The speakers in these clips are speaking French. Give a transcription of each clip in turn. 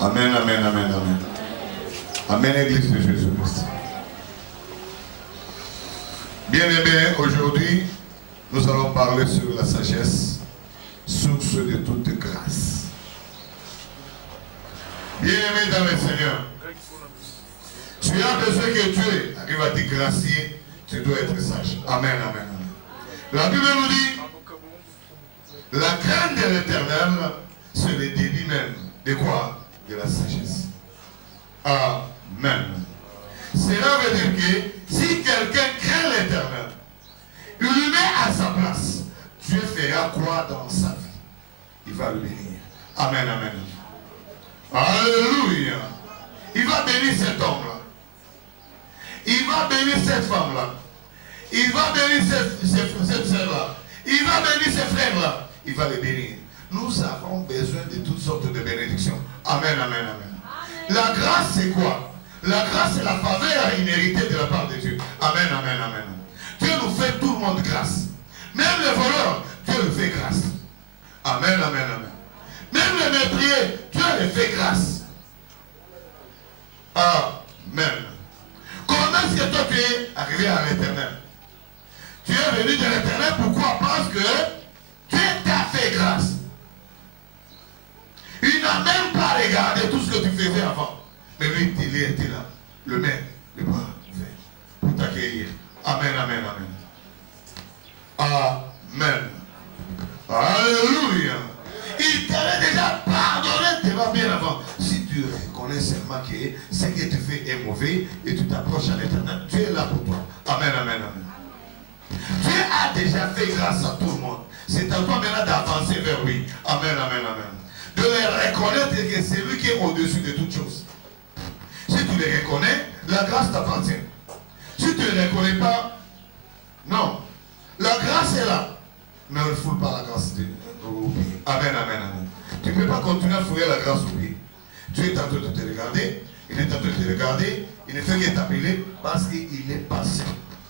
Amen, amen, amen, amen. Amen, Église de Jésus-Christ. Bien-aimés, aujourd'hui, nous allons parler sur la sagesse, source de toute grâce. Bien-aimés dans le Seigneur, tu as besoin que Dieu arrive à te gracier, tu dois être sage. Amen, amen, amen. La Bible nous dit, la crainte de l'Éternel, c'est le début même. De quoi? De la sagesse. Amen. Cela veut dire que si quelqu'un craint l'Éternel, il le met à sa place, Dieu fera quoi dans sa vie? Il va le bénir. Amen, amen. Alléluia. Il va bénir cet homme-là. Il va bénir cette femme-là. Il va bénir cette sœur-là. Il va bénir ses frères-là. Il va les bénir. Nous avons besoin de toutes sortes de bénédictions. Amen, amen, amen. La grâce, c'est quoi? La grâce, c'est la faveur imméritée de la part de Dieu. Amen, amen, amen. Dieu nous fait tout le monde grâce. Même les voleurs, Dieu le fait grâce. Amen, amen, amen. Même les meurtriers, Dieu les fait grâce. Amen. Comment est-ce que toi tu es arrivé à l'Éternel? Tu es venu de l'Éternel, pourquoi? Parce que Dieu t'a fait grâce. Il n'a même pas regardé tout ce que tu faisais avant. Mais lui, il était là. Le maître, le bras ouvert pour t'accueillir. Amen, amen, amen. Amen. Alléluia. Il t'avait déjà pardonné devant bien avant. Si tu reconnais seulement que ce que tu fais est mauvais et tu t'approches à l'Éternel, Dieu est là pour toi. Amen, amen, amen. Dieu a déjà fait grâce à tout le monde. C'est à toi maintenant d'avancer vers lui. Amen, amen, amen. De les reconnaître que c'est lui qui est au-dessus de toutes choses. Si tu les reconnais, la grâce t'appartient. Si tu ne les reconnais pas, non. La grâce est là. Mais on ne foule pas la grâce de l'oublier. Amen, amen, amen. Tu ne peux pas continuer à fouiller la grâce oubliée. Dieu est en train de te regarder. Il est en train de te regarder. Il ne fait que t'appeler parce qu'il est patient.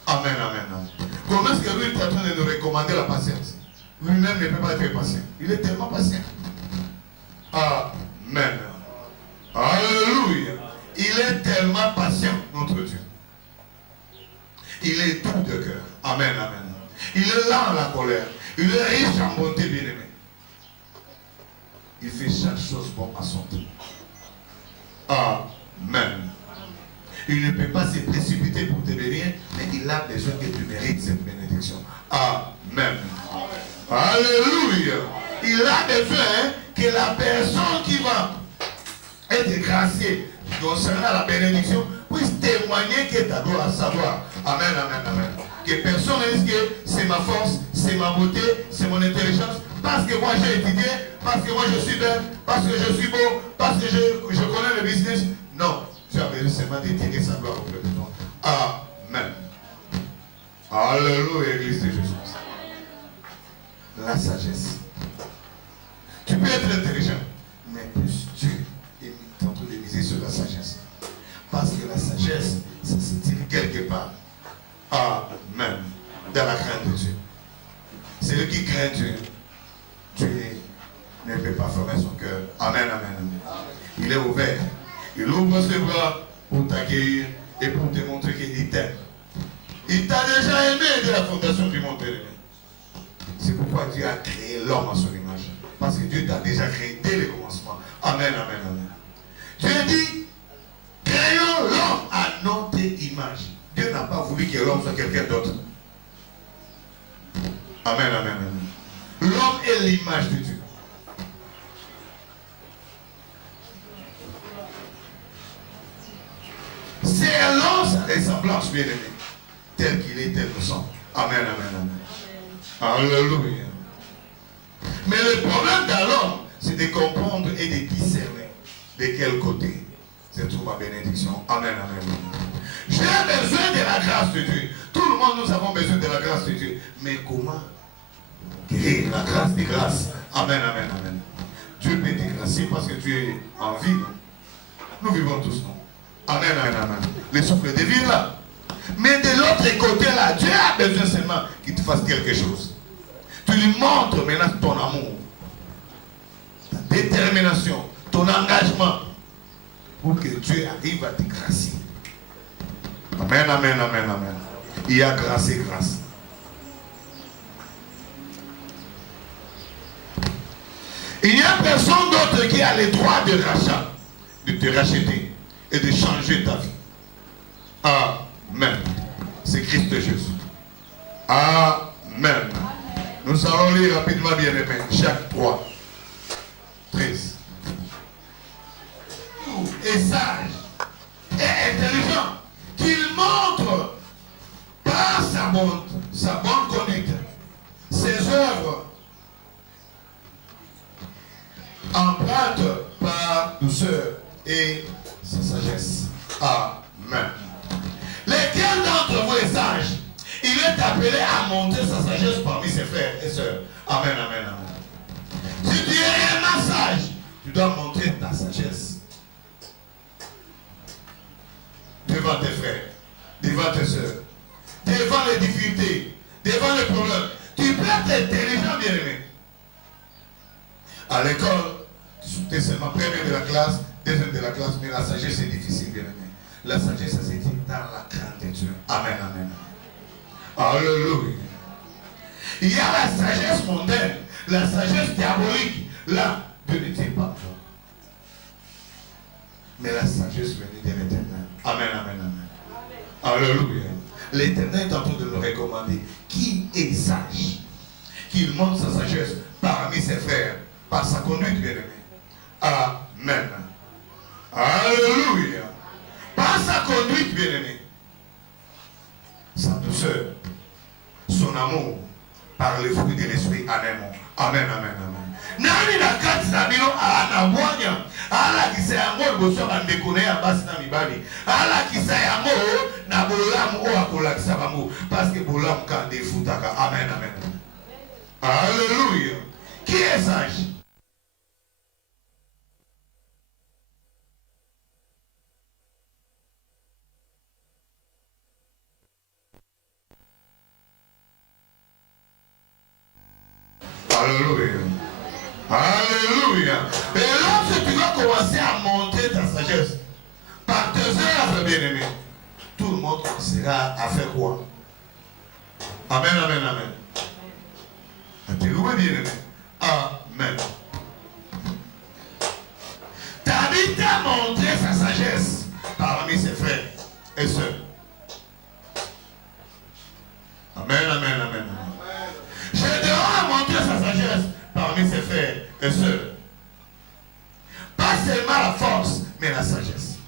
Amen, amen, amen. Comment est-ce que lui est en train de nous recommander la patience? Lui-même ne peut pas être patient. Il est tellement patient. Amen. Alléluia. Il est tellement patient, notre Dieu. Il est doux de cœur. Amen, amen. Il est lent à la colère. Il est riche en bonté, bien-aimé. Il fait chaque chose bon à son tour. Amen. Il ne peut pas se précipiter pour te bénir, mais il a besoin que tu mérites cette bénédiction. Amen. Alléluia. Il a besoin que la personne qui va être graciée concernant la bénédiction puisse témoigner que tu dois savoir. Amen, amen, amen. Que personne ne dise que c'est ma force, c'est ma beauté, c'est mon intelligence, parce que moi j'ai étudié, parce que moi je suis belle, parce que je suis beau, parce que je connais le business. Non, tu as besoin seulement de tirer sa gloire auprès de toi. Amen. Alléluia, Église de Jésus. La sagesse. Tu peux être intelligent, mais plus Dieu est en train de miser sur la sagesse. Parce que la sagesse, ça se tire quelque part. Amen. Dans la crainte de Dieu. Celui qui craint Dieu, Dieu ne peut pas fermer son cœur. Amen, amen, amen. Il est ouvert. Il ouvre ses bras pour t'accueillir et pour te montrer qu'il t'aime. Il t'a déjà aimé de la fondation du monde, bien-aimé. C'est pourquoi Dieu a créé l'homme à son image. Parce que Dieu t'a déjà créé dès le commencement. Amen, amen, amen. Dieu dit, créons l'homme à notre image. Dieu n'a pas voulu que l'homme soit quelqu'un d'autre. Amen, amen, amen. L'homme est l'image de Dieu. C'est l'homme sa ressemblance, bien-aimé. Tel qu'il est, tel que nous sommes. Amen, amen, amen. Alléluia. Mais le problème dans l'homme, c'est de comprendre et de discerner de quel côté se trouve ma bénédiction. Amen, amen. J'ai besoin de la grâce de Dieu. Tout le monde, nous avons besoin de la grâce de Dieu. Mais comment créer la grâce des grâces? Amen, amen, amen. Dieu peut te gracier parce que tu es en vie. Nous vivons tous, non? Amen, amen, amen. Le souffle de vie là. Mais de l'autre côté là, Dieu a besoin seulement qu'il te fasse quelque chose. Tu lui montres maintenant ton amour, ta détermination, ton engagement. pour que Dieu arrive à te gracier. Amen, amen, amen, amen. Il y a grâce et grâce. Il n'y a personne d'autre qui a le droit de rachat, de te racheter et de changer ta vie. Amen. C'est Christ Jésus. Amen. Nous allons lire rapidement, bien aimé, Jacques 3, 13. Et sage et intelligent, qu'il montre par sa bonne conduite, ses œuvres empreintes par douceur et sa sagesse. Amen. Lequel d'entre vous est sage? Il est appelé à montrer sa sagesse parmi ses frères et sœurs. Amen, amen, amen. Si tu es réellement sage, tu dois montrer ta sagesse devant tes frères, devant tes sœurs, devant les difficultés, devant les problèmes. Tu peux être intelligent, bien aimé. À l'école, tu es seulement premier de la classe, deuxième de la classe, mais la sagesse c'est difficile, bien aimé. La sagesse, ça se dit dans la crainte de Dieu. Amen, amen. Alléluia. Il y a la sagesse mondaine, la sagesse diabolique. Là, Dieu ne tient pas. Mais la sagesse venue de l'Éternel. Amen, amen, amen. Alléluia. L'Éternel est en train de nous recommander qui est sage, qu'il montre sa sagesse parmi ses frères, par sa conduite, bien aimé. Amen. Alléluia. Par sa conduite, bien aimé. Sa douceur, son amour, par le fruit de l'esprit. Amen. Amen, amen, amen. Nani na kati na bino anabwanya ala kisa yango boso bandekone ya basi na mibali ala kisa yango na bolamu o akola kisa bango parce que bolamu ka defutaka. Amen, amen. Alléluia. Qui est sage? Alléluia. Alléluia. Et lorsque tu vas commencer à montrer ta sagesse par tes œuvres, bien-aimés, tout le monde commencera à faire quoi? Amen, amen, amen. Alléluia, bien-aimé. Amen. David a montré sa sagesse parmi ses frères et sœurs. Amen, amen, amen. Je dois montrer sa sagesse parmi ses frères et sœurs. Pas seulement la force, mais la sagesse.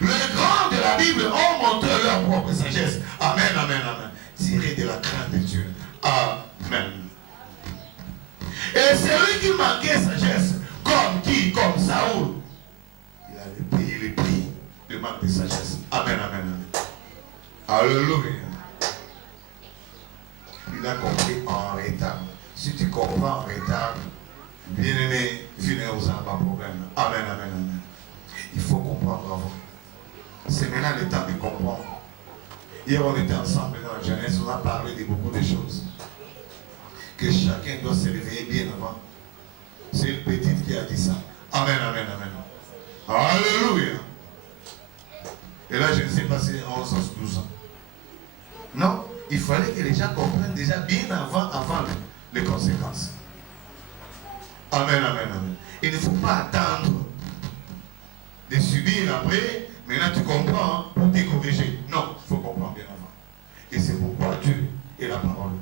Les grands de la Bible ont montré leur propre sagesse. Amen, amen, amen. Tiré de la crainte de Dieu. Amen. Et celui qui manquait sagesse, comme qui? Comme Saoul, il avait payé le prix de manque de sagesse. Amen, amen, amen. Alléluia. Il a compris en retard. Si tu comprends en retard, bien aimé, vous n'avez pas de problème. Amen, amen, amen. Il faut comprendre avant. C'est maintenant le temps de comprendre. Hier, on était ensemble dans la jeunesse, on a parlé de beaucoup de choses. Que chacun doit se réveiller bien avant. C'est une petite qui a dit ça. Amen, amen, amen. Alléluia. Et là, je ne sais pas si c'est 11 ans, 12 ans. Non. Il fallait que les gens comprennent déjà bien avant les conséquences. Amen, amen, amen. Il ne faut pas attendre de subir après. Maintenant tu comprends pour te corriger. Non, il faut comprendre bien avant. Et c'est pourquoi Dieu est la parole.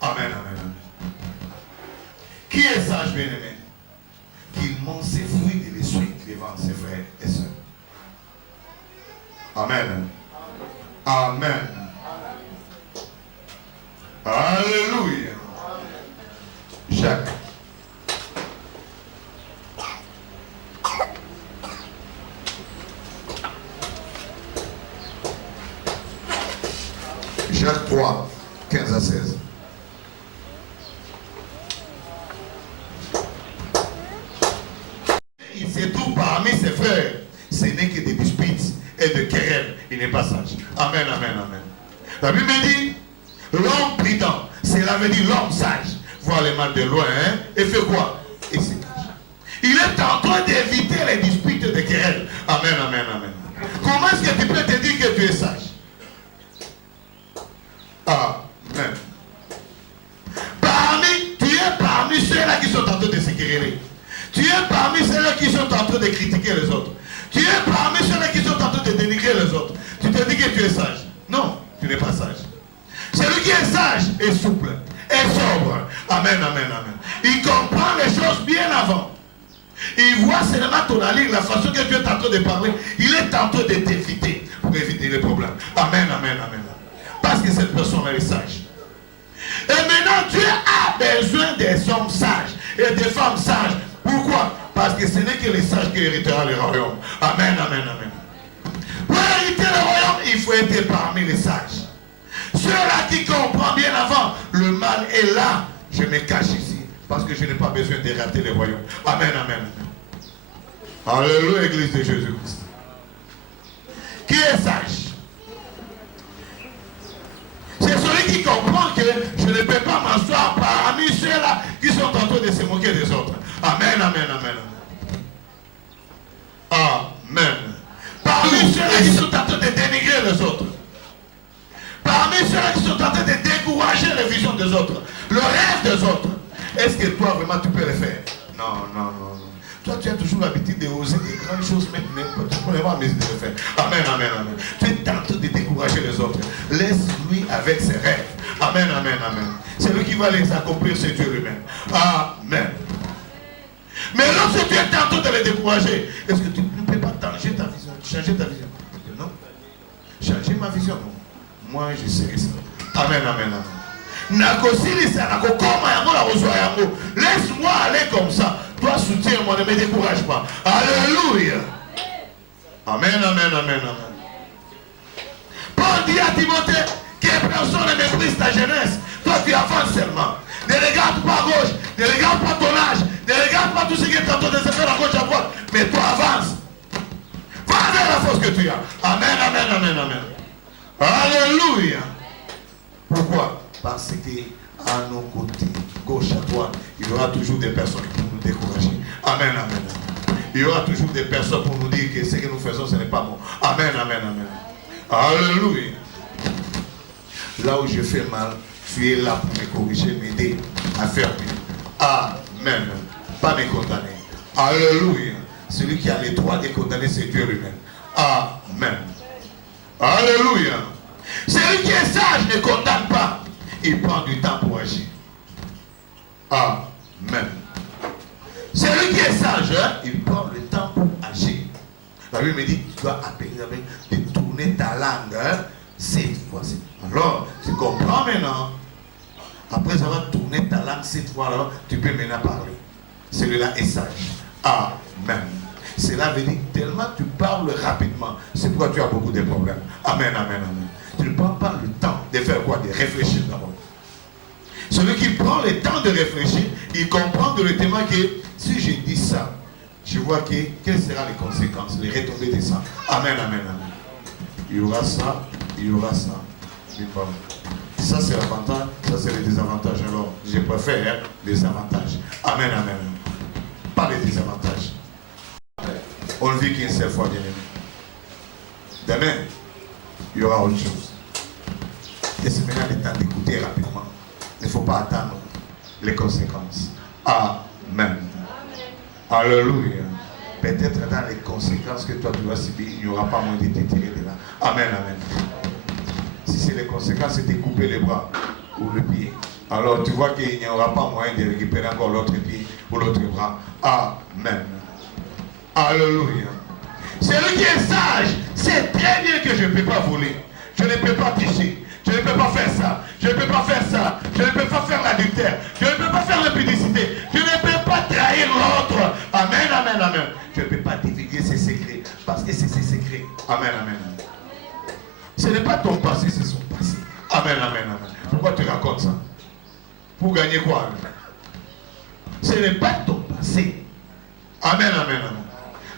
Amen, amen, amen. Qui est sage, bien aimé? Qu'il montre ses fruits de l'esprit devant ses frères et sœurs. Amen. Amen. Alléluia. Jacques. Jacques 3, 15 à 16. Il se trouve parmi ses frères. Ce n'est que des disputes et de querelles. Il n'est pas sage. Amen, amen, amen. La Bible dit, l'homme prudent, cela veut dire l'homme sage, voit les mal de loin, hein, et fait quoi? Et c'est sage. Il est en train d'éviter les disputes de naturel. Amen, amen, amen. Comment est-ce que tu peux te dire que tu es sage? Amen. Tu es parmi ceux-là qui sont en train de se quereller. Tu es parmi ceux-là qui sont en train de critiquer les autres. Tu es parmi ceux-là qui sont en train de dénigrer les autres. Tu te dis que tu es sage. Non, tu n'es pas sage. Celui qui est sage est souple, est sobre. Amen, amen, amen. Il comprend les choses bien avant. Il voit seulement ton allure, la façon que tu es en train de parler. Il est en train de t'éviter pour éviter les problèmes. Amen, amen, amen. Parce que cette personne est sage. Et maintenant, Dieu a besoin des hommes sages et des femmes sages. Pourquoi? Parce que ce n'est que les sages qui hériteront le royaume. Amen, amen, amen. Pour hériter le royaume, il faut être parmi les sages. Ceux-là qui comprennent bien avant, le mal est là. Je me cache ici parce que je n'ai pas besoin de rater le royaume. Amen, amen, amen. Alléluia, Église de Jésus-Christ. Qui est sage? C'est celui qui comprend que je ne peux pas m'asseoir parmi ceux-là qui sont en train de se moquer des autres. Amen, amen, amen. Amen. Parmi ceux-là qui sont en train de dénigrer les autres. Parmi ceux-là qui sont en train de décourager les visions des autres. Le rêve des autres. Est-ce que toi vraiment tu peux le faire? Non, non, non. Toi, tu as toujours l'habitude de oser des grandes choses, mais tu ne peux pas mesure de le faire. Amen, amen, amen. Tu es en train de décourager les autres. Laisse-lui avec ses rêves. Amen, amen, amen. C'est lui qui va les accomplir, c'est Dieu lui-même. Amen. Mais lorsque tu es en train de les décourager, est-ce que tu ne peux pas changer ta vision? Changer ta vision? Non. Changer ma vision? Non. Moi, je serai ça. Amen, amen, amen. Laisse-moi aller comme ça. Toi, soutiens-moi, ne me décourage pas. Alléluia. Amen, amen, amen, amen. Paul dit à Timothée que personne ne méprise ta jeunesse. Toi, tu avances seulement. Ne regarde pas à gauche, ne regarde pas ton âge, ne regarde pas tout ce qui est en train de se faire à gauche, à droite. Mais toi, avance. Va vers la force que tu as. Amen, amen, amen, amen. Alléluia. Pourquoi? Parce que à nos côtés, gauche à droite, il y aura toujours des personnes pour nous décourager. Amen, amen, amen. Il y aura toujours des personnes pour nous dire que ce que nous faisons, ce n'est pas bon. Amen, amen, amen. Alléluia. Là où je fais mal, tu es là pour me corriger, m'aider à faire mieux. Amen. Pas me condamner. Alléluia. Celui qui a le droit de condamner, c'est Dieu lui-même. Amen. Alléluia. Celui qui est sage ne condamne pas. Il prend du temps pour agir. Amen. Celui qui est sage, il prend le temps pour agir. La Bible me dit, tu dois appeler de tourner ta langue cette fois-ci. Alors, tu comprends maintenant. Après avoir tourné ta langue cette fois-là, tu peux maintenant parler. Celui-là est sage. Amen. Cela veut dire tellement tu parles rapidement. C'est pourquoi tu as beaucoup de problèmes. Amen, amen, amen. Tu ne prends pas le temps de faire quoi? De réfléchir d'abord. Celui qui prend le temps de réfléchir, il comprend directement que si je dis ça, je vois que quelles seront les conséquences, les retombées de ça. Amen, amen, amen. Il y aura ça, il y aura ça. Ça c'est l'avantage, ça c'est le désavantage. Alors, je préfère les avantages. Amen, amen. Pas les désavantages. On ne vit qu'une seule fois, bien aimé. Demain, il y aura autre chose. Et c'est maintenant le temps d'écouter rapidement. Il ne faut pas attendre les conséquences. Amen. Alléluia. Peut-être dans les conséquences que toi tu vas subir, il n'y aura pas moyen de te tirer de là. Amen, amen. Si c'est les conséquences, c'est de couper les bras ou le pied. Alors tu vois qu'il n'y aura pas moyen de récupérer encore l'autre pied ou l'autre bras. Amen. Alléluia. Celui qui est sage, c'est très bien que je ne peux pas voler. Je ne peux pas tricher. Je ne peux pas faire ça. Je ne peux pas faire ça. Je ne peux pas faire l'adultère. Je ne peux pas faire l'impudicité. Je ne peux pas trahir l'autre. Amen, amen, amen. Je ne peux pas divulguer ses secrets. Parce que c'est ses secrets. Amen, amen. Ce n'est pas ton passé, c'est son passé. Amen, amen, amen. Pourquoi tu racontes ça? Pour gagner quoi? Ce n'est pas ton passé. Amen, amen, amen.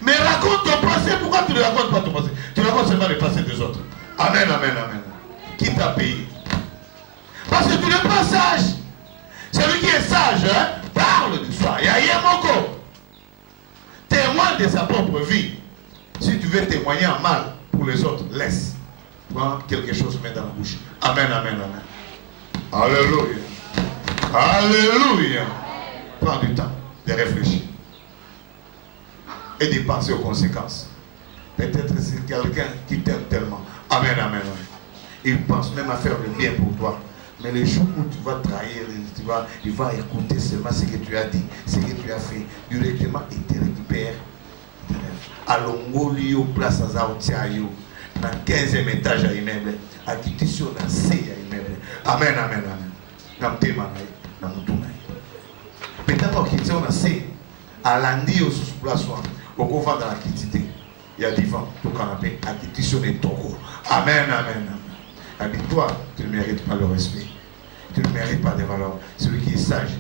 Mais raconte ton passé. Pourquoi tu ne racontes pas ton passé? Tu racontes seulement le passé des autres. Amen, amen, amen. Qui t'a payé? Parce que tu n'es pas sage. Celui qui est sage, parle de soi. Yaya Moko témoigne de sa propre vie. veux témoigner en mal pour les autres, laisse. Prends quelque chose, mets dans la bouche. Amen, amen, amen. Alléluia. Alléluia. Prends du temps de réfléchir et de penser aux conséquences. Peut-être c'est quelqu'un qui t'aime tellement. Amen, amen, amen. Il pense même à faire le bien pour toi. Mais le jour où tu vas trahir, il va écouter seulement ce que tu as dit, ce que tu as fait. Directement, il te récupère. À Longolio, place à Zaotiayo, dans le 15e étage à immeuble, à Kitissio, dans le C à immeuble. Amen, amen, amen. Dans le thème, dans le tournoi. Peut-être qu'il y a un C, à l'andi au sous-place, au couvent dans la quitité. Il y a divan, tout canapé, à Kitissio et Toko. Amen, amen, amen. Habite-toi, tu ne mérites pas le respect. Tu ne mérites pas des valeurs. Celui qui est sage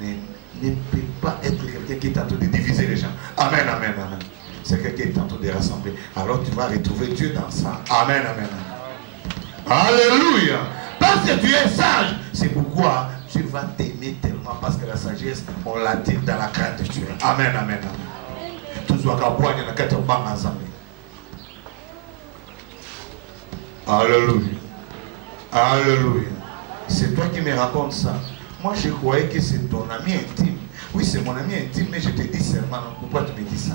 ne peut pas être quelqu'un qui est en train de diviser les gens. Amen, amen, amen. C'est quelqu'un qui est en train de rassembler. Alors tu vas retrouver Dieu dans ça. Amen, amen, amen. Alléluia. Parce que tu es sage. C'est pourquoi tu vas t'aimer tellement. Parce que la sagesse, on l'attire dans la crainte de Dieu. Amen, amen, amen. Tout ce qu'on il y a quatre bancs ensemble. Alléluia. Alléluia. C'est toi qui me racontes ça. Moi, je croyais que c'est ton ami intime. Oui, c'est mon ami intime, mais je te dis seulement, pourquoi tu me dis ça?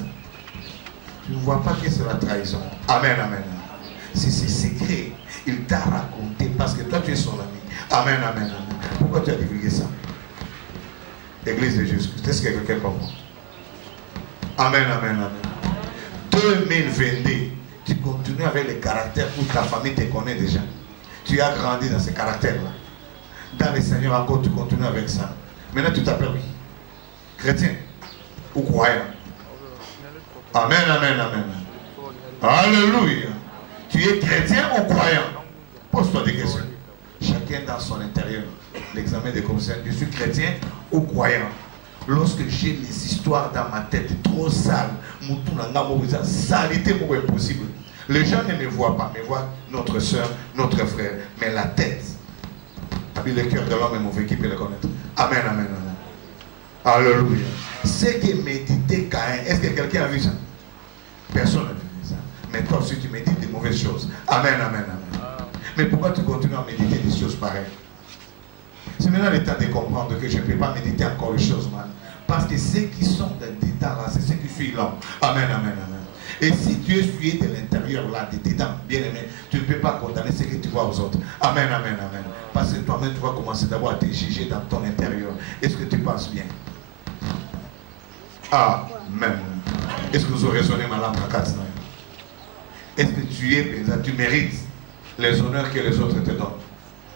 Tu ne vois pas que c'est la trahison. Amen, amen. Si c'est secret, il t'a raconté parce que toi, tu es son ami. Amen, amen, amen. Pourquoi tu as divulgué ça? Église de Jésus-Christ, est-ce que quelqu'un comprend? Amen, amen, amen. 2022, tu continues avec les caractères où ta famille te connaît déjà. Tu as grandi dans ces caractères-là. Dans le Seigneur encore, tu continues avec ça. Maintenant, tu t'appelles chrétien ou croyant. Amen, amen, amen. Alléluia. Tu es chrétien ou croyant? Pose-toi des questions. Chacun dans son intérieur. L'examen des consciences. Je suis chrétien ou croyant? Lorsque j'ai les histoires dans ma tête trop sales, salité impossible. Les gens ne me voient pas, mais voient notre soeur, notre frère. Mais la tête, le cœur de l'homme est mauvais, qui peut le connaître? Amen, amen, amen. Alléluia. C'est que méditer Caïn. Est-ce que quelqu'un a vu ça? Personne n'a vu ça. Mais toi aussi, tu médites des mauvaises choses. Amen, amen, amen. Mais pourquoi tu continues à méditer des choses pareilles? C'est maintenant le temps de comprendre que je ne peux pas méditer encore les choses mal. Parce que ceux qui sont dans le dedans là, c'est ceux qui fuient l'homme. Amen, amen, amen. Et si tu es fuyé de l'intérieur là, de dedans, bien aimé, tu ne peux pas condamner ce que tu vois aux autres. Amen, amen, amen. Parce que toi-même, tu vas commencer d'abord à te juger dans ton intérieur. Est-ce que tu penses bien? Amen. Est-ce que vous aurez raisonné ma langue à 4 ans? Est-ce que tu mérites les honneurs que les autres te donnent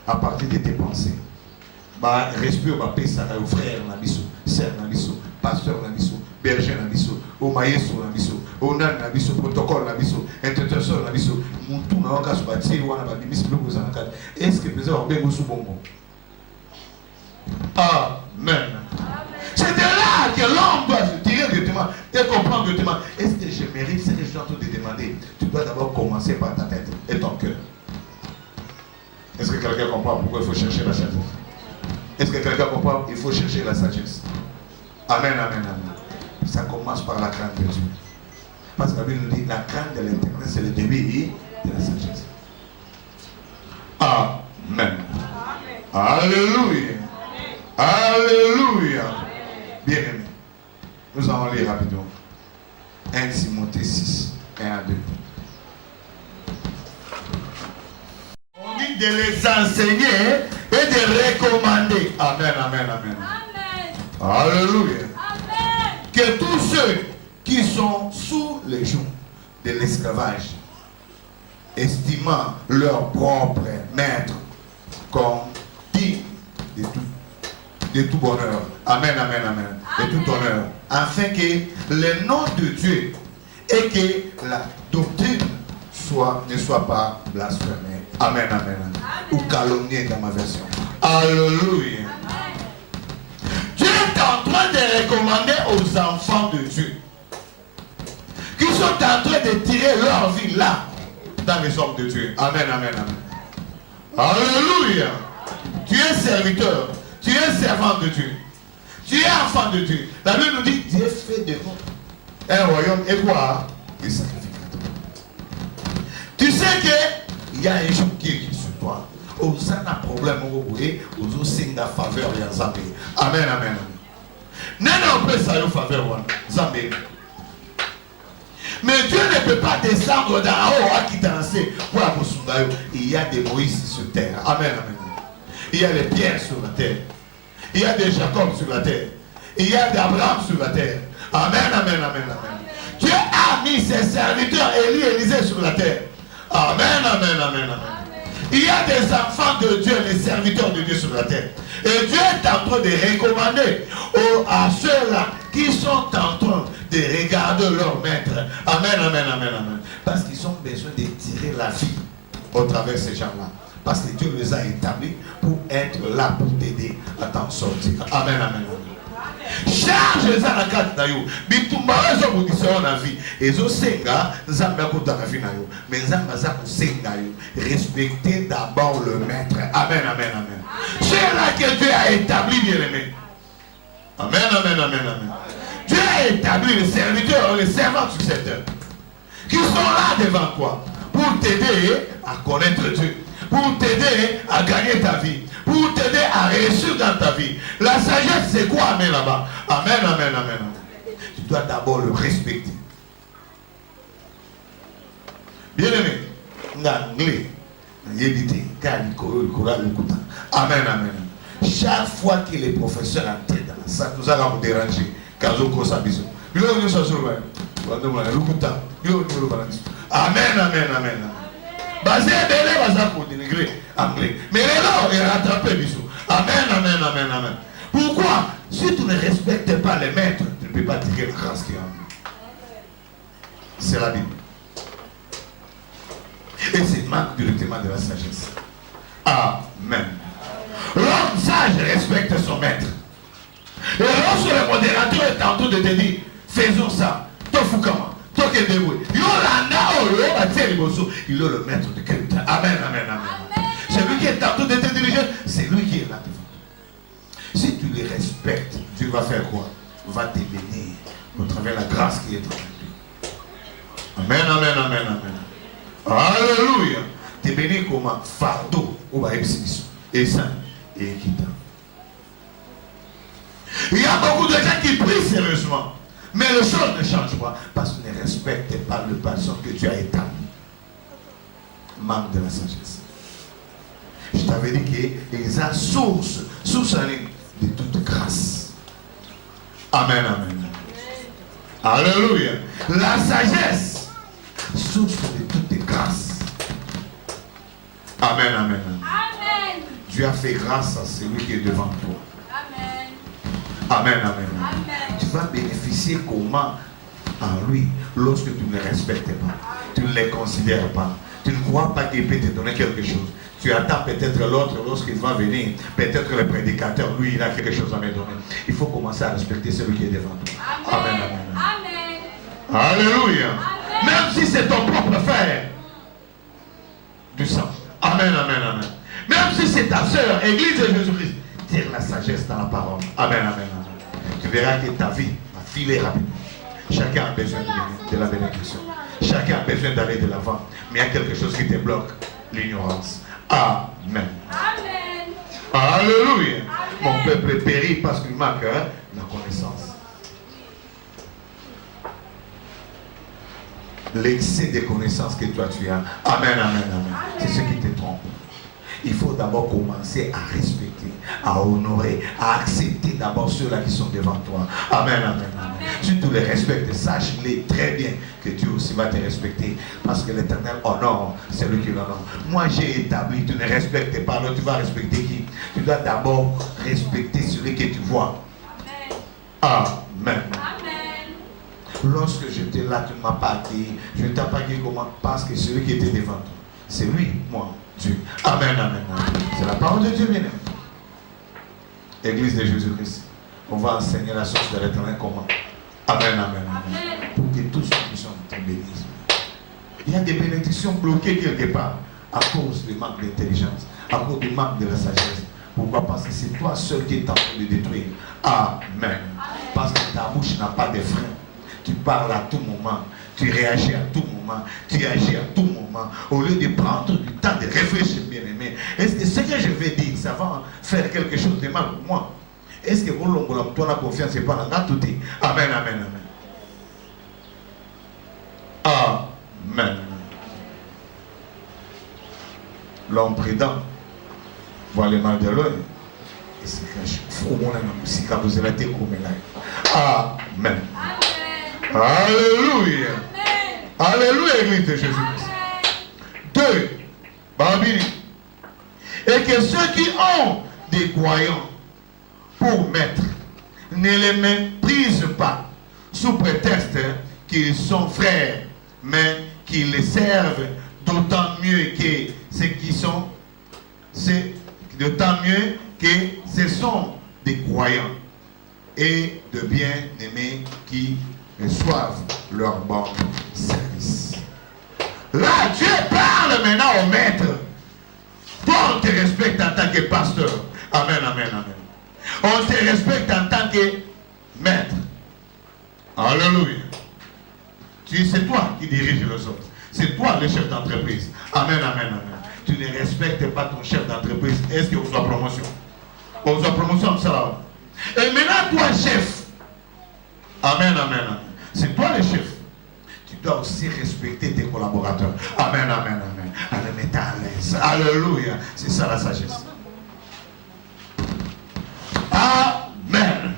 à partir de tes pensées? Respire, ça au frère, sœur, pasteur, berger, au maïso, au nan, protocole, intercesseur, est-ce que vous avez un bonbon? Amen. C'est de là que l'homme doit se tirer directement et comprendre directement. Est-ce que je mérite ce que je suis en train de demander? Tu dois d'abord commencer par ta tête et ton cœur. Est-ce que quelqu'un comprend pourquoi il faut chercher la sagesse? Est-ce que quelqu'un comprend? Il faut chercher la sagesse. Amen, amen, amen. Ça commence par la crainte de Dieu. Parce que la Bible nous dit la crainte de l'Éternel, c'est le début de la sagesse. Amen. Alléluia. Alléluia. Bien aimé. Nous allons lire rapidement. 1 Timothée 6, 1 à 2. On dit de les enseigner et de recommander. Amen, amen, amen. Amen. Alléluia. Amen. Que tous ceux qui sont sous les jougs de l'esclavage, estimant leur propre maître comme digne de tout bonheur. Amen, amen, amen. De tout honneur. Afin que le nom de Dieu et que la doctrine ne soit pas blasphémée. Amen, amen, amen. Ou calomniée dans ma version. Alléluia. Dieu est en train de recommander aux enfants de Dieu qui sont en train de tirer leur vie là, dans les hommes de Dieu. Amen, amen, amen. Alléluia. Tu es serviteur. Tu es servant de Dieu. Tu es enfant de Dieu. La Bible nous dit, Dieu fait de nous un royaume et quoi? Des sacrificateurs. sais qu'il y a un jour qui est sur toi. Vous avez un problème, vous avez une faveur de Zambé. Amen, amen. Non, on peut ça, faveur Zambé. Mais Dieu ne peut pas descendre dans haut à qui danser pour la Moussoundayo. Il y a des Moïse sur terre. Amen, amen. Il y a des Pierre sur la terre. Il y a des Jacob sur la terre. Il y a des Abraham sur la terre. Amen, amen, amen, amen. Dieu a mis ses serviteurs Élie et Élisée sur la terre. Amen, amen, amen, amen. Il y a des enfants de Dieu, les serviteurs de Dieu sur la terre. Et Dieu est en train de recommander à ceux-là qui sont en train de regarder leur maître. Amen, amen, amen, amen. Parce qu'ils ont besoin de tirer la vie au travers de ces gens-là. Parce que Dieu les a établis pour être là, pour t'aider à t'en sortir. Amen, amen, amen. Charge ça la carte d'ailleurs. Bitumba raison vous dites on a vie. Et zo senga nzamba kota na vie na yo. Mais nzamba za ku senga yo. Respectez d'abord le maître. Amen, amen, amen. C'est là que Dieu a établi, bien aimé. Amen, amen, amen, amen. Dieu a établi les serviteurs, les servants successeurs qui sont là devant toi pour t'aider à connaître Dieu, pour t'aider à gagner ta vie, pour t'aider à réussir dans ta vie. La sagesse, c'est quoi, amen, là-bas? Amen, amen, amen. Tu dois d'abord le respecter. Bien aimé, l'anglais, amen, amen. Chaque fois que les professeurs entrent dans la salle, nous allons vous déranger. Amen, amen, amen. Basé belé baza pour dénigrer anglais. Mais là, on est rattrapé bisous. Amen, amen, amen, amen. Pourquoi? Si tu ne respectes pas les maîtres, tu ne peux pas tirer la grâce qui est en nous. C'est la Bible. Et c'est manque directement de la sagesse. Amen. L'homme sage respecte son maître. Et lorsque le modérateur est en train de te dire, faisons ça, Tofukama. Il est le maître de quelqu'un. Amen, amen, amen. C'est lui qui est en train de te diriger, c'est lui qui est là devant. Si tu les respectes, Dieu va faire quoi? Va te bénir au travers de la grâce qui est en lui. Amen, amen, amen, amen. Alléluia. Te bénir comme un fardeau au et saint et équitable. Il y a beaucoup de gens qui prient sérieusement. Mais les choses ne changent pas parce qu'ils ne respectent pas le personne que Dieu a établi. Manque de la sagesse. Je t'avais dit qu'ils ont source de toute grâce. Amen, amen. Alléluia. La sagesse, source de toute grâce. Amen, amen. Amen. Dieu a fait grâce à celui qui est devant toi. Amen. Amen, amen. Amen. Tu vas bénéficier comment en lui lorsque tu ne le respectes pas, tu ne les considères pas, tu ne crois pas qu'il peut te donner quelque chose. Tu attends peut-être l'autre lorsqu'il va venir, peut-être le prédicateur, lui, il a quelque chose à me donner. Il faut commencer à respecter celui qui est devant toi. Amen, amen, amen. Amen. Alléluia. Amen. Même si c'est ton propre frère du sang. Amen, amen, amen. Même si c'est ta soeur, Église de Jésus-Christ, tire la sagesse dans la parole. Amen, amen, amen. Tu verras que ta vie va filer rapidement. Chacun a besoin de la bénédiction. Chacun a besoin d'aller de l'avant. Mais il y a quelque chose qui te bloque, l'ignorance. Amen. Amen. Alléluia. Amen. Mon peuple périt parce qu'il manque la connaissance. L'excès de connaissances que toi tu as. Amen, amen, amen. C'est ce qui te trompe. Il faut d'abord commencer à respecter, à honorer, à accepter d'abord ceux-là qui sont devant toi. Amen, amen, amen. Si tu les respectes, sache-les très bien que Dieu aussi va te respecter. Parce que l'Éternel honore celui qui l'honore. Moi, j'ai établi, tu ne respectes pas, alors tu vas respecter qui? Tu dois d'abord respecter celui que tu vois. Amen. Amen. Lorsque j'étais là, tu ne m'as pas accueilli. Je ne t'ai pas accueilli comment? Parce que celui qui était devant toi, c'est lui, moi. Dieu. Amen, amen, amen. C'est la parole de Dieu, bien aimé. Église de Jésus-Christ. On va enseigner la source de l'Éternel comment. Amen, amen, amen. Pour que tous nous puissions être bénis. Il y a des bénédictions bloquées quelque part à cause du manque d'intelligence, à cause du manque de la sagesse. Pourquoi? Parce que c'est toi seul qui es en train de détruire. Amen. Parce que ta bouche n'a pas de frein. Tu parles à tout moment. tu réagis à tout moment, tu agis à tout moment, au lieu de prendre du temps de réfléchir, bien aimé. Est-ce que ce que je vais dire, ça va faire quelque chose de mal pour moi? Est-ce que vous l'avez la confiance et pas dans tout dit? Amen, amen, amen. Amen. L'homme prudent voit le mal de l'œil et se cache. Faut mon ami, si quand vous avez été comme là. Amen. Alléluia. Alléluia, Église de Jésus-Christ. 2. Babylone. Et que ceux qui ont des croyants pour maître ne les méprisent pas sous prétexte qu'ils sont frères, mais qu'ils les servent d'autant mieux que ceux qui sont, c'est d'autant mieux que ce sont des croyants et de bien-aimés qui reçoivent leur bon service. Là, Dieu parle maintenant au maître. Toi, on te respecte en tant que pasteur. Amen, amen, amen. On te respecte en tant que maître. Alléluia. C'est toi qui dirige les autres. C'est toi le chef d'entreprise. Amen, amen, amen. Tu ne respectes pas ton chef d'entreprise. Est-ce que vous avez promotion? On vous a promotion, ça là. Et maintenant, toi, chef. Amen, amen, amen. C'est toi le chef. Tu dois aussi respecter tes collaborateurs. Amen, amen, amen. Allez, mets-toi à l'aise. Alléluia. C'est ça la sagesse. Amen.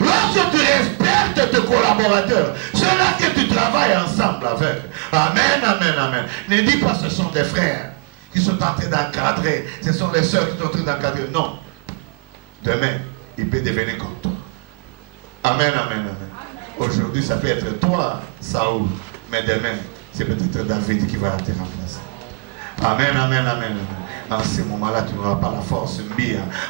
Lorsque tu respectes tes collaborateurs, ceux-là que tu travailles ensemble avec. Amen, amen, amen. Ne dis pas que ce sont des frères qui sont en train d'encadrer. Ce sont les sœurs qui sont en train d'encadrer. Non. Demain, il peut devenir comme toi. Amen, amen, amen. Aujourd'hui, ça peut être toi, Saoul. Mais demain, c'est peut-être David qui va te remplacer. Amen, amen, amen. En ce moment-là, tu n'auras pas la force.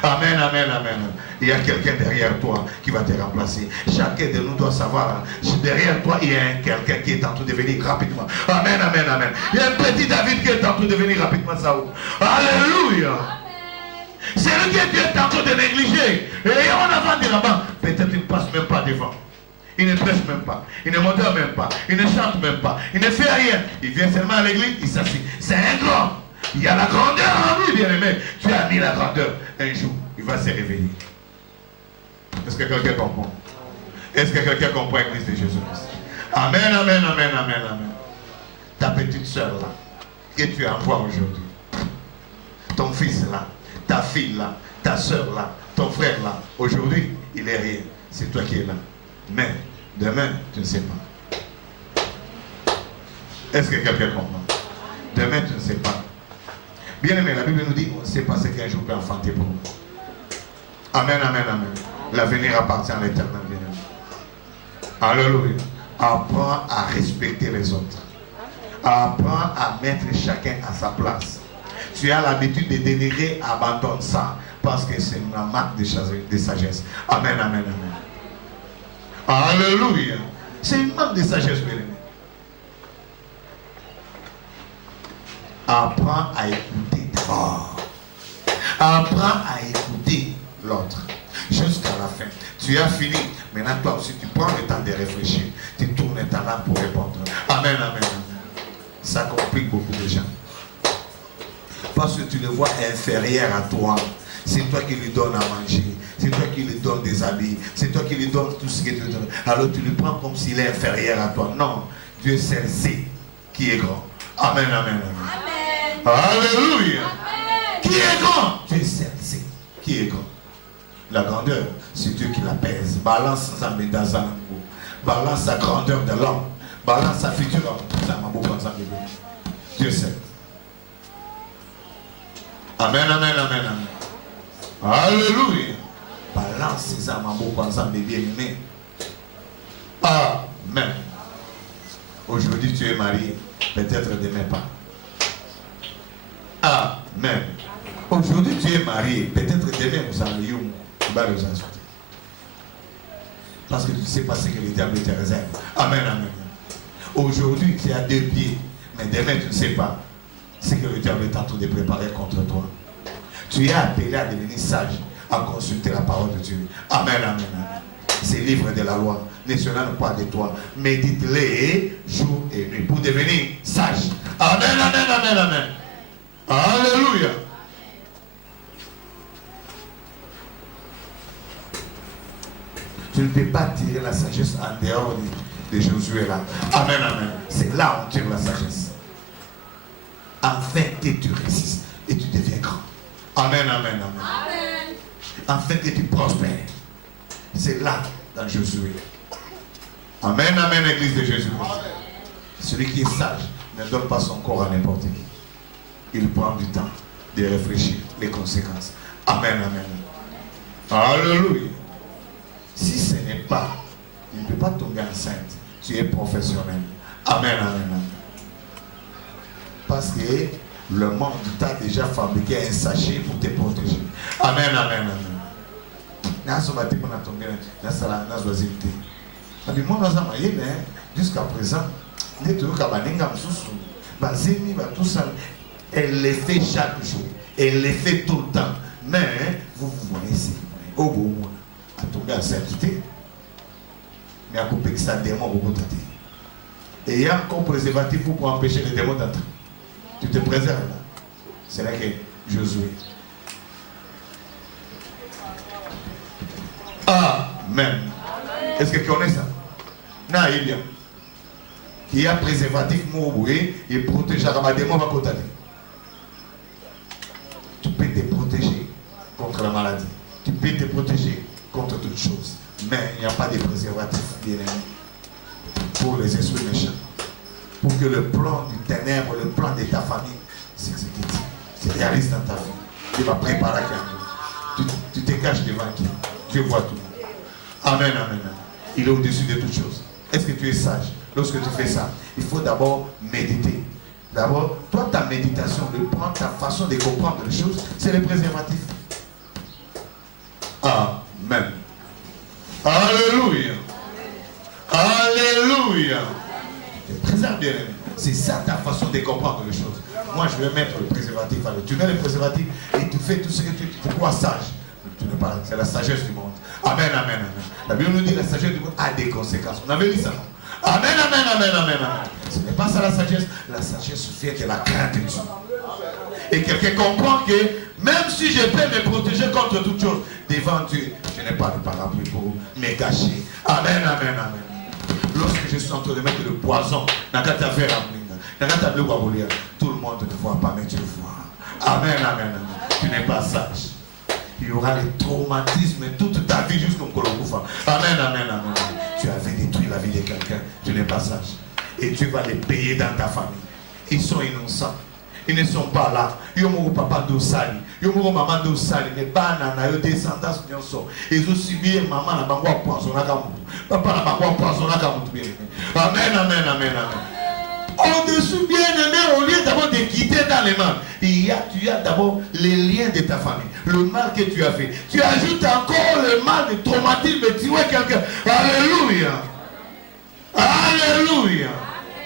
Amen, amen, amen. Il y a quelqu'un derrière toi qui va te remplacer. Chacun de nous doit savoir, derrière toi, il y a quelqu'un qui est en train de venir rapidement. Amen, amen, amen. Il y a un petit David qui est en train de venir rapidement, Saoul. Alléluia. C'est lui que Dieu est en train de négliger. Et en avant de là-bas, peut-être il ne passe même pas devant. Il ne prêche même pas, il ne modère même pas, il ne chante même pas, il ne fait rien. Il vient seulement à l'église, il s'assied. C'est un grand. Il y a la grandeur en lui, bien aimé. Tu as mis la grandeur. Un jour, il va se réveiller. Est-ce que quelqu'un comprend? Est-ce que quelqu'un comprend l'église de Jésus-Christ? Amen, amen, amen, amen, amen. Ta petite soeur là, que tu envoies aujourd'hui. Ton fils là, ta fille là, ta soeur là, ton frère là. Aujourd'hui, il est rien. C'est toi qui es là. Mais demain, tu ne sais pas. Est-ce que quelqu'un comprend? Demain, tu ne sais pas. Bien aimé, la Bible nous dit, on ne sait pas ce qu'un jour peut enfanter pour nous. Amen, amen, amen. L'avenir appartient à l'Éternel, bien aimé. Alléluia. Apprends à respecter les autres. Apprends à mettre chacun à sa place. Tu as l'habitude de dénigrer, abandonne ça. Parce que c'est une marque de sagesse. Amen, amen, amen. Alléluia. C'est une marque de sagesse, bien aimé. Apprends à écouter d'abord. Apprends à écouter l'autre. Jusqu'à la fin. Tu as fini. Maintenant, toi aussi, tu prends le temps de réfléchir. Tu tournes ta langue pour répondre. Amen, amen, amen. Ça complique beaucoup de gens. Parce que tu le vois inférieur à toi. C'est toi qui lui donnes à manger. C'est toi qui lui donnes des habits. C'est toi qui lui donnes tout ce que tu donnes. Alors tu le prends comme s'il est inférieur à toi. Non. Dieu seul sait qui est grand. Amen, amen, amen. Alléluia. Amen. Qui est grand? Dieu seul sait qui est grand. La grandeur, c'est Dieu qui la pèse. Balance sa médaille. Balance sa grandeur de l'homme. Balance sa future. Dieu sait. Amen, amen, amen, amen. Alléluia. Balance ces âmes ensemble, bien aimés. Amen. Aujourd'hui, tu es marié. Peut-être demain pas. Amen. Aujourd'hui, tu es marié. Peut-être demain, vous allez tu vas les insulter. Parce que tu ne sais pas ce que le diable te réserve. Amen, amen. Aujourd'hui, tu as 2 pieds. Mais demain, tu ne sais pas ce que le diable est en train de préparer contre toi. Tu es appelé à devenir sage, à consulter la parole de Dieu. Amen, amen, amen. ces livres de la loi ne s'éloignent pas de toi. Médite-les jour et nuit pour devenir sage. Amen, amen, amen, amen. Alléluia. Tu ne peux pas tirer la sagesse en dehors de Josué là. Amen, amen. C'est là où on tire la sagesse. Afin que tu résistes et tu deviens grand. Amen, amen, amen. Amen. Afin que tu prospères. C'est là, dans Josué. Amen, amen, Église de Jésus-Christ. Celui qui est sage ne donne pas son corps à n'importe qui. Il prend du temps de réfléchir les conséquences. Amen, amen. Alléluia. Si ce n'est pas, il ne peut pas tomber enceinte. Tu es professionnel. Amen, amen, amen. Parce que le monde t'a déjà fabriqué un sachet pour te protéger. Amen, amen, amen. Jusqu'à présent, elle les fait chaque jour. Elle les fait tout le temps. Mais vous voyez, c'est au bout, à tomber à s'inquiéter. Mais à couper que ça démon beaucoup de et il y a encore préservatif pour empêcher les démons d'entrer. Tu te préserves là. C'est là que Josué. Amen. Est-ce que tu connais ça? Non, il y a. Qui a préservatif, il protège la démon à côté. Tu peux te protéger contre la maladie. Tu peux te protéger contre toutes choses. Mais il n'y a pas de préservatif, bien aimé, pour les esprits méchants. Pour que le plan du ténèbre, le plan de ta famille s'exécute. C'est réaliste dans ta vie. Tu vas préparer quelqu'un. Tu te caches devant qui? Dieu voit tout. Amen, amen, amen. Il est au-dessus de toutes choses. Est-ce que tu es sage? Lorsque tu fais ça, il faut d'abord méditer. D'abord, toi, ta méditation, le plan, ta façon de comprendre les choses, c'est le préservatif. Amen. Alléluia. Alléluia. Préserve bien. C'est ça ta façon de comprendre les choses. Moi, je vais mettre le préservatif. Tu mets le préservatif et tu fais tout ce que tu fais. Pourquoi sage? Tu ne parles. C'est la sagesse du monde. Amen, amen, amen. La Bible nous dit que la sagesse du monde a des conséquences. On avait dit ça. Amen, amen, amen, amen, amen. Ce n'est pas ça la sagesse. La sagesse fait de la crainte de Dieu. Et quelqu'un comprend que même si je peux me protéger contre toute chose, devant Dieu, je n'ai pas de parapluie pour me cacher. Amen, amen, amen. Lorsque je suis en train de mettre le poison dans ta affaire, tout le monde ne voit pas, mais tu le vois. Amen, amen, amen. Tu n'es pas sage. Il y aura les traumatismes toute ta vie jusqu'au Kolokoufa. Amen, amen, amen. Tu avais détruit la vie de quelqu'un. Tu n'es pas sage. Et tu vas les payer dans ta famille. Ils sont innocents. Ils ne sont pas là. Ils ont papa d'Osali. Ils ont maman d'Osali. Mais banana, ils ont descendance. Ils ont subi maman na bangwa poison na kamutu. Papa na bangwa poison na kamutu. Amen, amen, amen, amen. Au-dessus, bien aimé, au lieu d'abord de quitter dans les mains, tu as d'abord les liens de ta famille, le mal que tu as fait. Tu ajoutes encore le mal de traumatisme de tuer quelqu'un. Alléluia. Alléluia.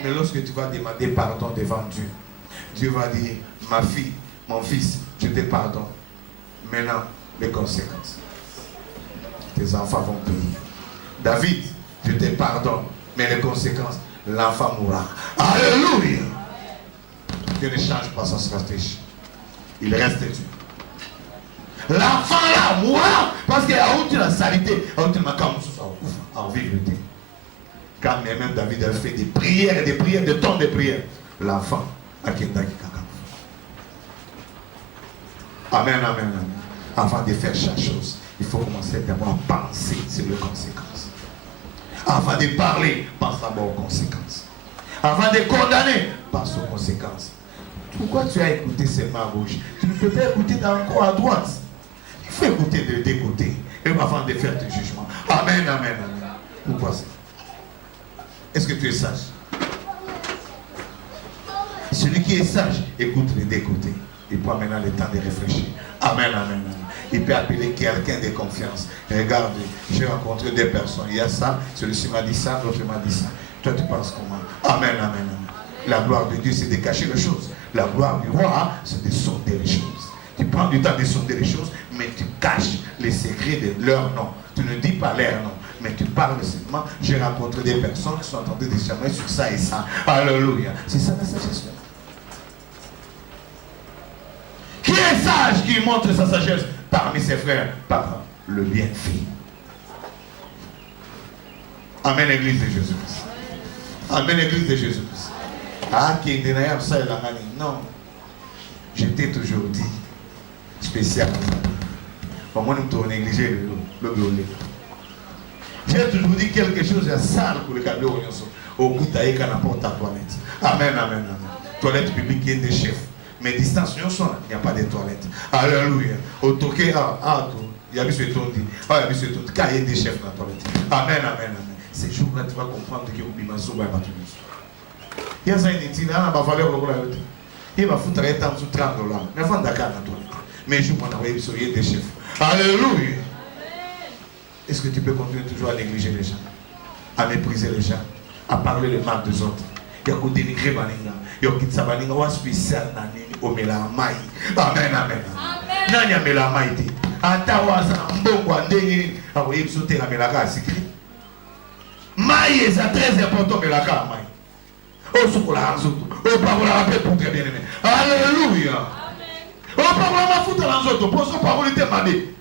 Mais lorsque tu vas demander pardon devant Dieu, Dieu va dire, ma fille, mon fils, je te pardonne. Maintenant, les conséquences. Tes enfants vont payer. David, je te pardonne. Mais les conséquences, l'enfant mourra. Alléluia. Dieu ne change pas sa stratégie. Il reste Dieu. L'enfant là mourra parce qu'il a eu la saleté. Il a eu la vivre. Quand même David a fait des prières, des temps de prières. L'enfant a quitté Kaka. Amen, amen, amen. Avant de faire chaque chose, il faut commencer d'abord à penser sur les conséquences. Avant de parler, pense d'abord aux conséquences. Avant de condamner, pense aux conséquences. Pourquoi tu as écouté seulement à gauche? Tu ne peux pas écouter encore à droite. Il faut écouter de deux côtés. Et avant de faire tes jugements. Amen, amen, amen. Pourquoi ça? Est-ce que tu es sage? Celui qui est sage, écoute les deux côtés. Il prend maintenant le temps de réfléchir. Amen, amen, amen. Il peut appeler quelqu'un de confiance. Regarde, j'ai rencontré des personnes. Il y a ça, celui-ci m'a dit ça, l'autre m'a dit ça. Toi, tu penses comment? Amen, amen, amen. La gloire de Dieu, c'est de cacher les choses. La gloire du roi, c'est de sonder les choses. Tu prends du temps de sonder les choses, mais tu caches les secrets de leur nom. Tu ne dis pas leur nom, mais tu parles seulement. J'ai rencontré des personnes qui sont en train de déchaîner sur ça et ça. Alléluia. C'est ça la sagesse. Qui est sage, qui montre sa sagesse parmi ses frères par le bienfait. Amen, Église de Jésus-Christ. Amen, Église de Jésus-Christ. Ah, qui est derrière ça, non. Je t'ai toujours dit, spécial. Pour moi, nous devons négliger le violet. J'ai toujours dit quelque chose de sale pour le cadeau au bout de la porte à toilette. Amen, amen, amen. Toilette publique, il y a des chefs. Mais distance, il n'y a pas de toilettes. Alléluia. Au toqué, il y a mis ce ton dit. Il y a mis ce ton dit. Quand il y a des chefs dans la toilette. Amen, amen, amen. Ces jours-là, tu vas comprendre que vous avez besoin de tout. Il y a ça, il y a une valeur pour la route. Il va foutre un temps sous $30. Mais il faut Dakar dans la toilette. Mais je vais envoyer des chefs. Alléluia. Est-ce que tu peux continuer toujours à négliger les gens, à mépriser les gens, à parler le mal des autres? Il y a que dénigrer Baninga. Il y a que ça Baninga ou spécial au Melamai. Amen, amen. Nanya Melamai. Atawa sa mbongo andeni awoye sauter la Melaka sikri. Mai est très important Melaka mai. Oh sokola anzoto. Oh parole rappel pour très bien aimé. Alléluia. Amen. Oh parole ma foutre anzoto. Pour son parole était mandé.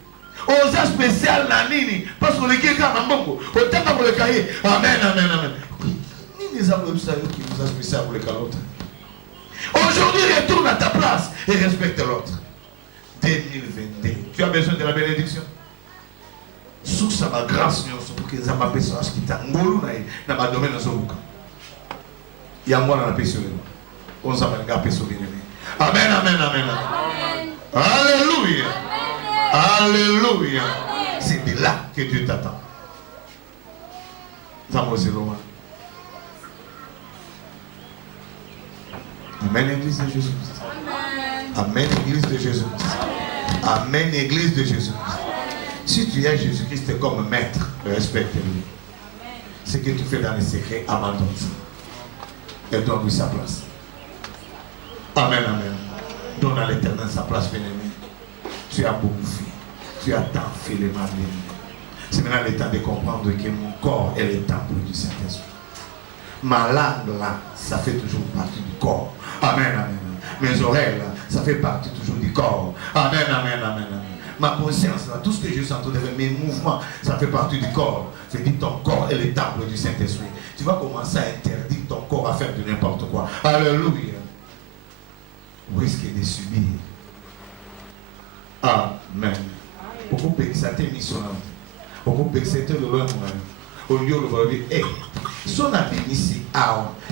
Oza spécial na nini parce que le quelqu'un na mbongo otaka pour le cahier. Amen, amen, amen. Ni les amis qui vous a spécial pour le calotte. Aujourd'hui, retourne à ta place et respecte l'autre. 2022. Tu as besoin de la bénédiction. Sous sa grâce, pour que les amas personnes qui t'engolent dans ma domaine de Zobuka. Il y a moi dans la personne. On s'en va la personne. Amen, amen, amen. Alléluia. Alléluia. C'est de là que Dieu t'attend. Amen, Église de Jésus-Christ. Amen, Église de Jésus-Christ. Amen, Église de Jésus-Christ. Si tu es Jésus-Christ comme maître, respecte-lui. Ce que tu fais dans les secrets, abandonne ça. Et donne-lui sa place. Amen, amen. Donne à l'Éternel sa place, bien-aimé. Tu as beaucoup fait. Tu as tant fait les mal. C'est maintenant le temps de comprendre que mon corps est le temple du Saint-Esprit. Ma langue là, ça fait toujours partie du corps. Amen, amen. Mes oreilles là, ça fait partie toujours du corps. Amen, amen, amen, amen. Ma conscience là, tout ce que je sens, mes mouvements, ça fait partie du corps. Je dis ton corps est le temple du Saint-Esprit. Tu vas commencer à interdire ton corps à faire de n'importe quoi. Alléluia. Vous risquez de subir. Amen. Pourquoi ça t'est missionnaire? Pourquoi c'est le loin au lieu de dire, hey, son ami ici,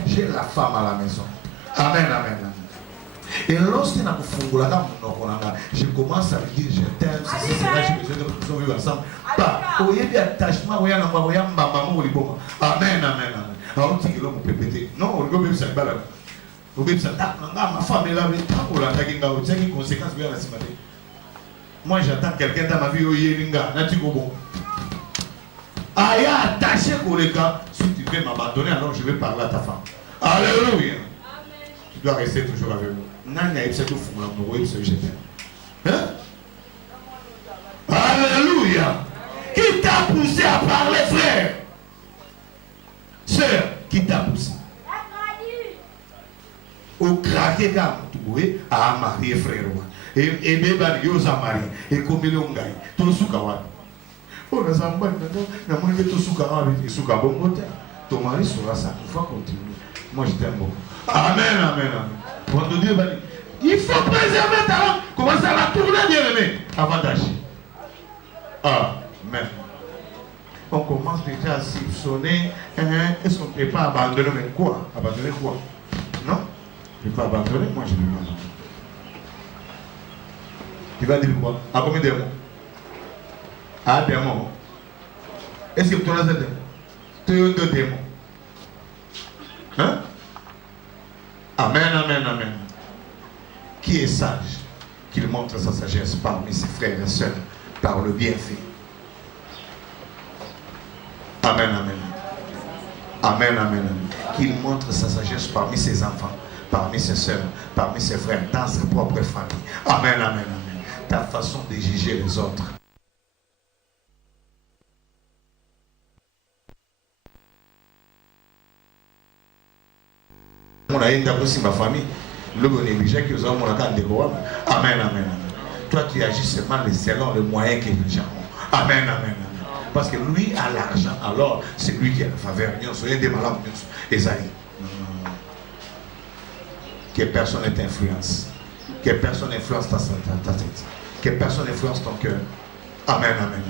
j'ai la femme à la maison. Amen, amen, amen. Et lorsque je commence à lui dire, je t'aime, c'est cela, j'ai besoin de nous vivre ensemble. Pas, au lieu d'attachement, amen, amen, amen. Alors, tu dis que l'homme peut péter. Non, on ne peut pas se faire. On peut se faire. Ma femme est là, mais tant qu'on l'a dit, on a une conséquence bien à la semaine. Moi, j'attends quelqu'un dans ma vie, au Yélinga, n'a-tu pas bon? Aya attaché pour les gars. Si tu veux m'abandonner, alors je vais parler à ta femme. Alléluia. Tu dois rester toujours avec moi. Nanya est tout fou, hein? Alléluia. Qui t'a poussé à parler, frère? Sœur, qui t'a poussé? Au craquer quand tu pouvais à marier, frère. Et bien, il y a marié. Et comme il y a un gars, tout le soukawa. Oh, les enfants, nous avons tout soukawa avec soukawa. Bon, ton mari sera ça. Il faut continuer. Moi, je t'aime beaucoup. Amen, amen, amen. Quand Dieu va dire, il faut préserver ta langue. Commence à la tourner, bien aimé, avant d'agir. Amen. On commence déjà à soupçonner. Est-ce qu'on ne peut pas abandonner? Mais quoi? Abandonner quoi? Non? Je ne peux pas abandonner. Moi, je ne peux pas abandonner. Tu vas dire quoi? À combien de mots? À des mots. Est-ce que tu as des mots? Tu as deux mots. Hein? Amen, amen, amen. Qui est sage? Qu'il montre sa sagesse parmi ses frères et sœurs par le bienfait. Amen, amen. Amen, amen, amen. Qu'il montre sa sagesse parmi ses enfants, parmi ses sœurs, parmi ses frères, dans sa propre famille. Amen, amen, amen. Ta façon de juger les autres. a une ma famille. Le bon négligé qui nous a mon Amen, amen. Toi, tu agis seulement selon le moyen que les gens ont. Amen, amen, amen. Parce que lui a l'argent, alors c'est lui qui a la faveur. Il y a des malades, Esaïe. Que personne ne t'influence. Que personne n'influence ta tête. Que personne n'influence ton cœur. Amen, amen, amen.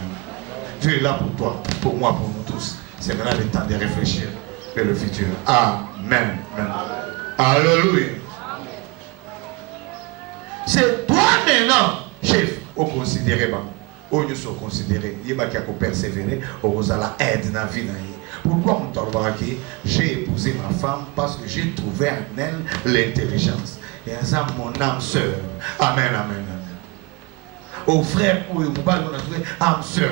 Dieu est là pour toi, pour moi, pour nous tous. C'est maintenant le temps de réfléchir vers le futur. Amen, amen. Alléluia. C'est toi maintenant, chef, au considérer. Au nous sommes considérés. Il y a qui a persévérer. Au la aide dans la vie. Pourquoi on t'a dit j'ai épousé ma femme parce que j'ai trouvé en elle l'intelligence. Et ça, mon âme sœur. Amen, amen, amen. Au frère, on a trouvé âme sœur.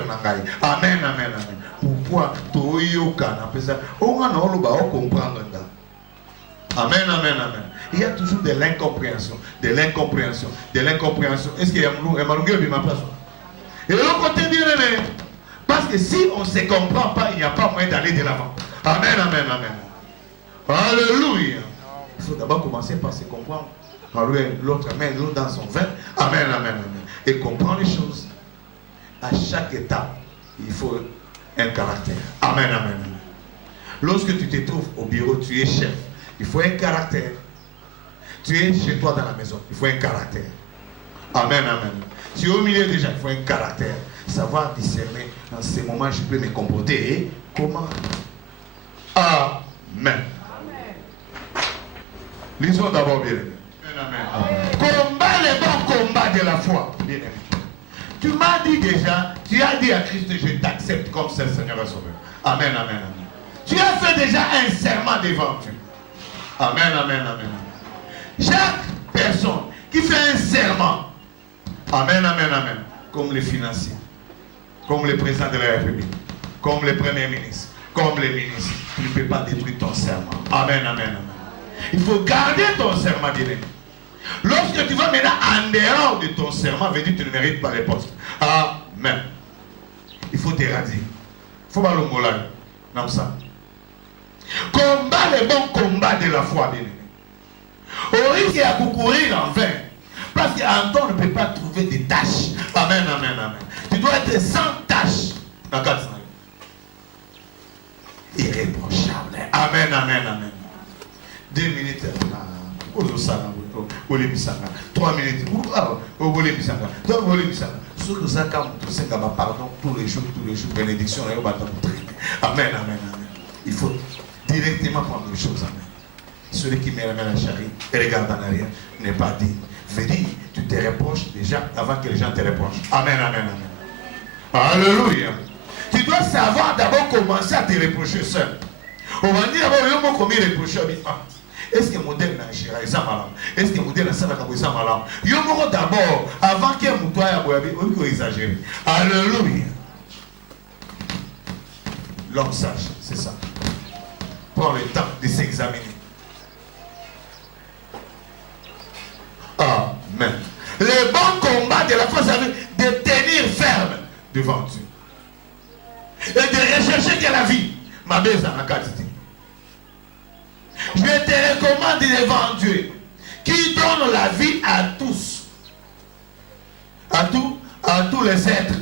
Amen, amen, amen. Pourquoi Toyoka on va comprendre. Amen, amen, amen. Il y a toujours de l'incompréhension, de l'incompréhension, de l'incompréhension. Est-ce qu'il y a ma place? Et l'autre côté dit, parce que si on ne se comprend pas, il n'y a pas moyen d'aller de l'avant. Amen, amen, amen. Alléluia. Il faut d'abord commencer par se comprendre. L'autre met l'eau dans son vin. Amen, amen, amen. Et comprendre les choses. À chaque étape, il faut un caractère. Amen, amen, amen. Lorsque tu te trouves au bureau, tu es chef. Il faut un caractère. Tu es chez toi dans la maison. Il faut un caractère. Amen, amen. Tu es au milieu déjà, il faut un caractère. Savoir discerner dans ces moments, je peux me comporter et comment. Amen. Lisons d'abord bien. Amen. Combat les bons combats de la foi. Bien aimé. Tu m'as dit déjà, tu as dit à Christ, je t'accepte comme seul Seigneur et Sauveur. Amen, amen, amen. Tu as fait déjà un serment devant Dieu. Amen, amen, amen. Chaque personne qui fait un serment, amen, amen, amen, comme les financiers, comme le président de la République, comme le premier ministre, comme les ministres, tu ne peux pas détruire ton serment. Amen, amen, amen. Il faut garder ton serment, bien-aimé. Lorsque tu vas maintenant en dehors de ton serment, veut dire que tu ne mérites pas les postes. Amen. Il faut t'éradiquer. Il faut pas le moulin. Non, ça. Combat les bons combats de la foi, bien-aimé. Au risque de courir en vain. Parce qu'en toi, on ne peut pas trouver des tâches. Amen, amen, amen. Tu dois être sans tâches. Dans 400. Irréprochable. Amen, amen, amen. 2 minutes. 3 minutes. Pardon tous les jours, bénédiction. Amen, amen, amen. Il faut directement prendre les choses. Amen. Celui qui met la main à la charrie et regarde en arrière n'est pas digne. Veut dire, tu te reproches déjà avant que les gens te reprochent. Amen, amen, amen. Alléluia. Tu dois savoir d'abord commencer à te reprocher seul. On va dire, comment reprocher. Est-ce que le modèle n'a pas été malin? Est-ce que le modèle n'a pas été malin? Yomo d'abord, avant que mon toit ait exagéré. Alléluia. L'homme sage, c'est ça. Prends le temps de s'examiner. Amen. Le bon combat de la foi, c'est de tenir ferme devant Dieu. Et de rechercher que la vie. Ma baisse en quantité. Je te recommande devant Dieu qui donne la vie à tous. À tous les êtres.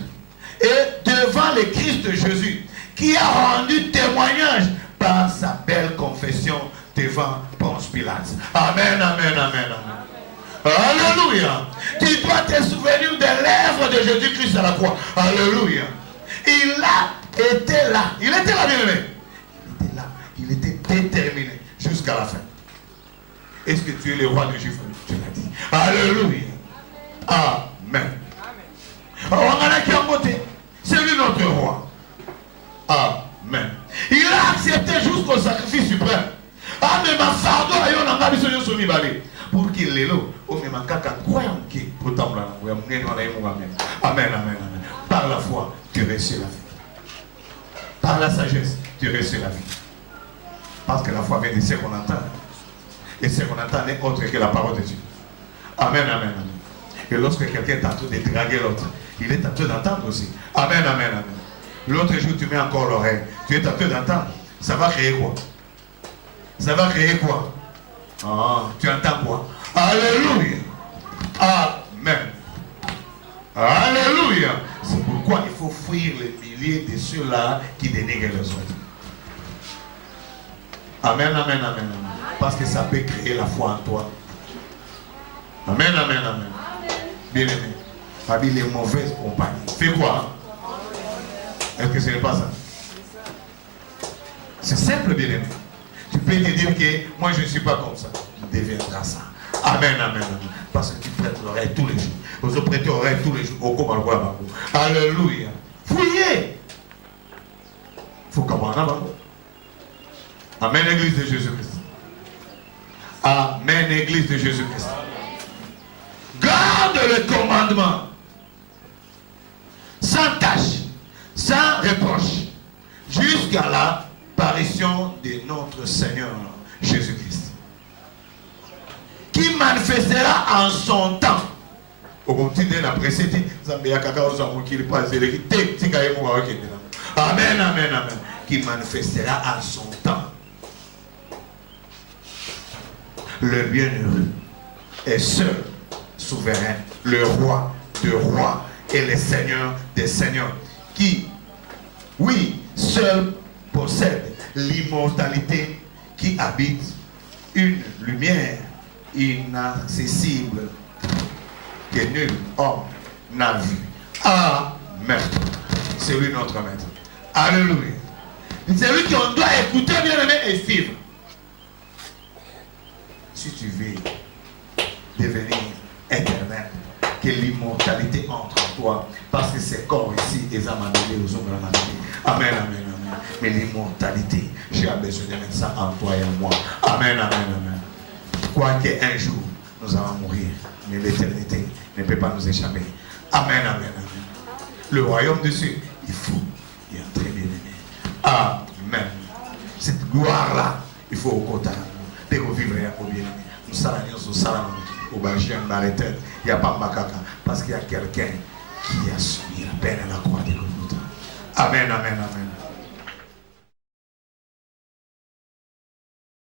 Et devant le Christ Jésus qui a rendu témoignage par sa belle confession devant Ponce Pilate. Amen, amen, amen, amen. Alléluia. Tu dois te souvenir de l'œuvre de Jésus-Christ à la croix. Alléluia. Il a été là. Il était là, bien aimé. Il était là. Il était déterminé jusqu'à la fin. Est-ce que tu es le roi des Juifs? Tu l'as dit. Alléluia. Amen. On a qui a voté. C'est lui notre roi. Amen. Il a accepté jusqu'au sacrifice suprême. Mais ma fardeau a eu un ami sur le balai. Pour qu'il l'ait là, mais ma caca croyant qu'il peut t'emmener. Amen, amen, amen. Par la foi, tu reçois la vie. Par la sagesse, tu reçois la vie. Parce que la foi vient de ce qu'on entend. Et ce qu'on entend n'est autre que la parole de Dieu. Amen, amen, amen. Et lorsque quelqu'un est en train de draguer l'autre, il est en train d'entendre aussi. Amen, amen, amen. L'autre jour, tu mets encore l'oreille. Tu es en train d'entendre. Ça va créer quoi? Ça va créer quoi? Ah, tu entends quoi? Alléluia. Amen. Alléluia. C'est pourquoi il faut fuir les milliers de ceux-là qui dénigrent les autres. Amen, amen, amen, amen. Parce que ça peut créer la foi en toi. Amen, amen, amen. Bien aimé. Parmi les mauvaises compagnies. Fais quoi? Est-ce que ce n'est pas ça? C'est simple, bien aimé. Tu peux te dire que moi je ne suis pas comme ça. Tu deviendras ça. Amen, amen, amen. Parce que tu prêtes l'oreille tous les jours. Vous prêtez l'oreille tous les jours. Alléluia. Fouillez. Il faut comprendre. Amen, Église de Jésus-Christ. Amen, Église de Jésus-Christ. Garde le commandement. Sans tâche, sans reproche. Jusqu'à l'apparition de notre Seigneur Jésus-Christ. Qui manifestera en son temps. Amen, amen, amen. Qui manifestera en son temps. Le bienheureux est seul souverain, le roi de rois et le seigneur des seigneurs, qui, oui, seul possède l'immortalité, qui habite une lumière inaccessible que nul homme n'a vu. Amen. C'est lui notre maître. Alléluia. C'est lui qu'on doit écouter, bien aimé, et suivre. Si tu veux devenir éternel, que l'immortalité entre en toi, parce que c'est corps ici, et ça m'a donné aux hommes. Amen, amen, amen. Mais l'immortalité, j'ai besoin de mettre ça en toi et en moi. Amen, amen, amen. Quoique un jour, nous allons mourir, mais l'éternité ne peut pas nous échapper. Amen, amen, amen. Le royaume de cieux, il faut y entrer, bien aimé. Amen. Cette gloire-là, il faut au côté. Dès qu'on vivrait au bien aimé. Nous salarions au salam, au bachien, dans les têtes. Il n'y a pas de macaca. Parce qu'il y a quelqu'un qui a subi la peine à la croix de Golgotha. Amen, amen, amen.